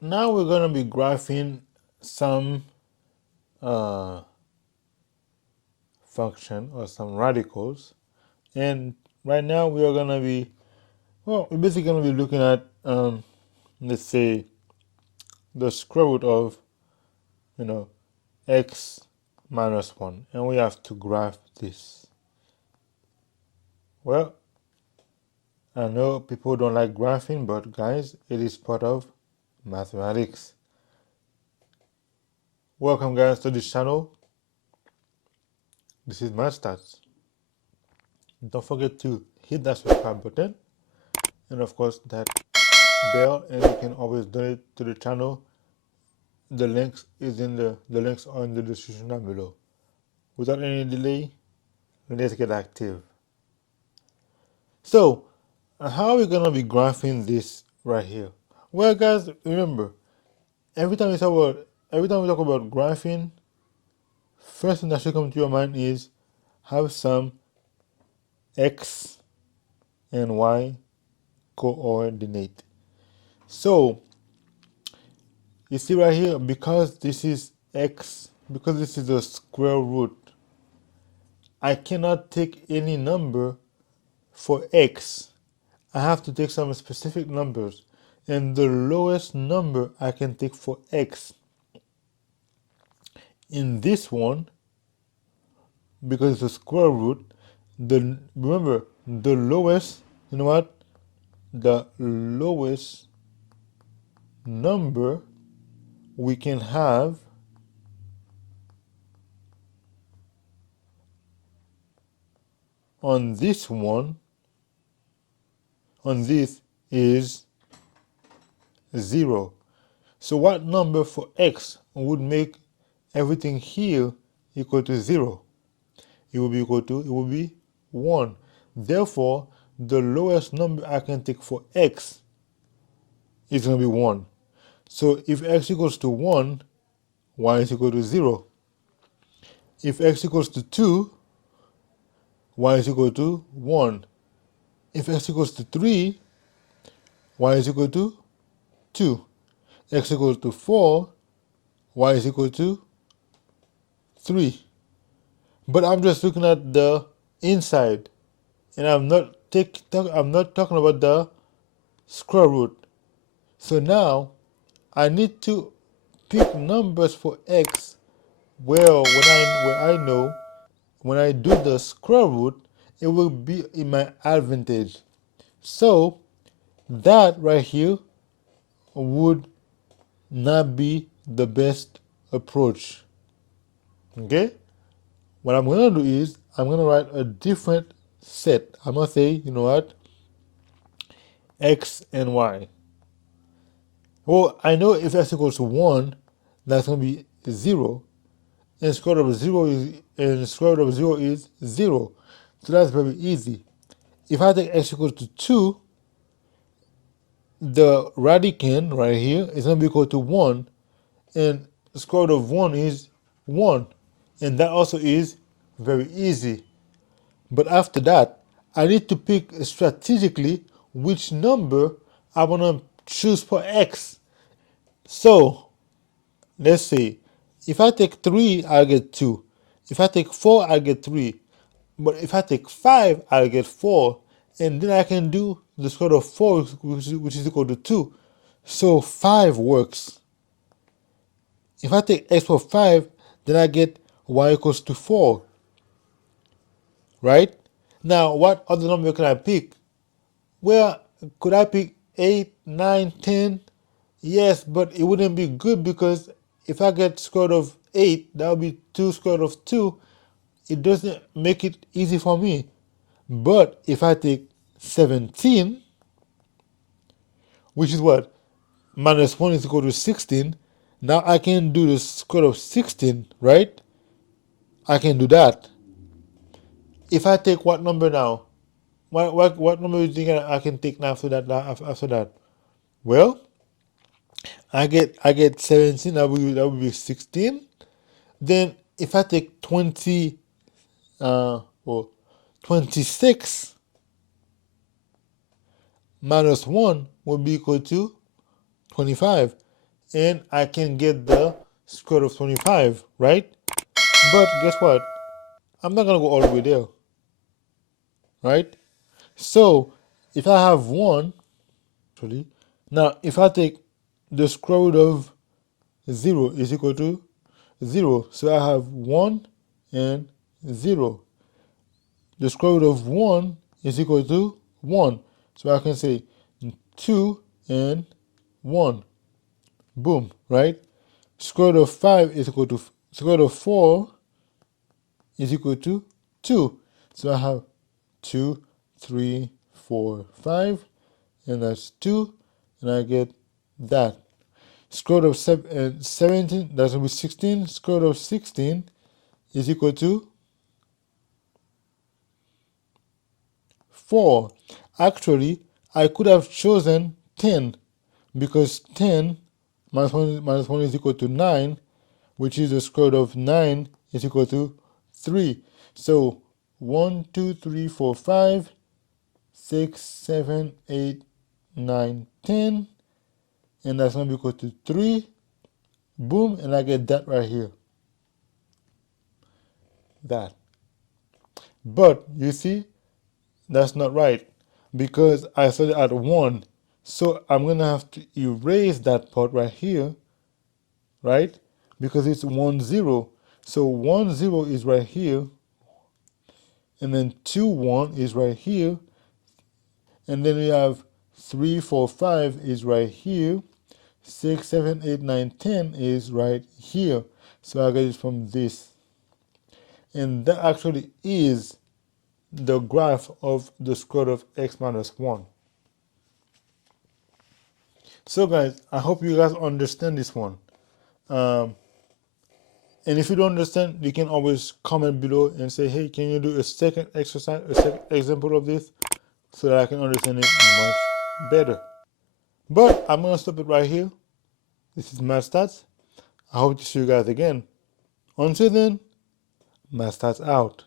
now we're going to be graphing some uh, function or some radicals. And right now we are going to be, well, we're basically going to be looking at, let's say, the square root of, you know, x minus 1. And we have to graph this. Well, I know people don't like graphing, but guys, it is part of mathematics. Welcome guys to this channel. This is MathStats. Don't forget to hit that subscribe button and of course that bell, and you can always donate to the channel. The links are in the description down below. Without any delay, let's get active. So how are we gonna be graphing this right here? Well guys, remember, every time we talk about graphing, first thing that should come to your mind is have some x and y coordinate. So you see right here, because this is x, because this is a square root, I cannot take any number for x. I have to take some specific numbers, and the lowest number I can take for x in this one, because it's a square root, remember the lowest, you know what, the lowest number we can have on this one, on this, is 0. So what number for x would make everything here equal to 0? It will be 1. Therefore, the lowest number I can take for x is going to be 1. So if x equals to 1, y is equal to 0. If x equals to 2, y is equal to 1. If x equals to 3, y is equal to 2. X equals to 4, y is equal to 3. But I'm just looking at the inside, and I'm not talking about the square root. So now I need to pick numbers for x. Well, where I know when I do the square root, it will be in my advantage. So that right here would not be the best approach. Okay? What I'm gonna do is I'm gonna write a different set. I'm gonna say, you know what, x and y. Well, I know if x equals to 1, that's gonna be 0, and square root of 0 is 0. So that's very easy. If I take x equals to 2, the radicand right here is gonna be equal to 1, and the square root of 1 is 1, and that also is very easy. But after that, I need to pick strategically which number I want to choose for x. So let's say if I take 3, I'll get 2. If I take 4, I'll get 3. But if I take 5, I'll get 4. And then I can do the square root of 4, which is equal to 2. So 5 works. If I take x for 5, then I get y equals to 4. Right? Now, what other number can I pick? Well, could I pick 8, 9, 10? Yes, but it wouldn't be good because if I get square root of 8, that would be 2 square root of 2. It doesn't make it easy for me. But if I take 17, which is what? Minus 1 is equal to 16. Now I can do the square root of 16, right? I can do that. If I take what number now? What number do you think I can take now after that? After that? Well, I get 17. That would be 16. Then if I take 20 or 26 minus 1 will be equal to 25. and I can get the square root of 25, right? But guess what? I'm not gonna go all the way there, right? So if I have 1, actually, now if I take the square root of 0 is equal to 0, so I have 1 and 0. The square root of 1 is equal to 1, so I can say 2 and 1. Boom, right? Square root of 5 is equal to square root of 4 is equal to 2. So I have 2, 3, 4, 5, and that's 2, and I get that. Square root of 17, that's going to be 16. Square root of 16 is equal to 4. Actually, I could have chosen 10 because 10 minus 1 is equal to 9, which is the square root of 9 is equal to 3. So 1, 2, 3, 4, 5, 6, 7, 8, 9, 10, and that's going to be equal to 3. Boom, and I get that right here. That. But you see, that's not right because I started at 1. So I'm going to have to erase that part right here, right? Because it's 1, 0. So 1, 0 is right here, and then 2, 1 is right here, and then we have 3, 4, 5 is right here, 6, 7, 8, 9, 10 is right here. So I get it from this. And that actually is the graph of the square root of x minus 1. So guys, I hope you guys understand this one. And if you don't understand, you can always comment below and say, hey, can you do a second exercise, a second example of this so that I can understand it much better. But I'm going to stop it right here. This is Math Stats. I hope to see you guys again. Until then, Math Stats out.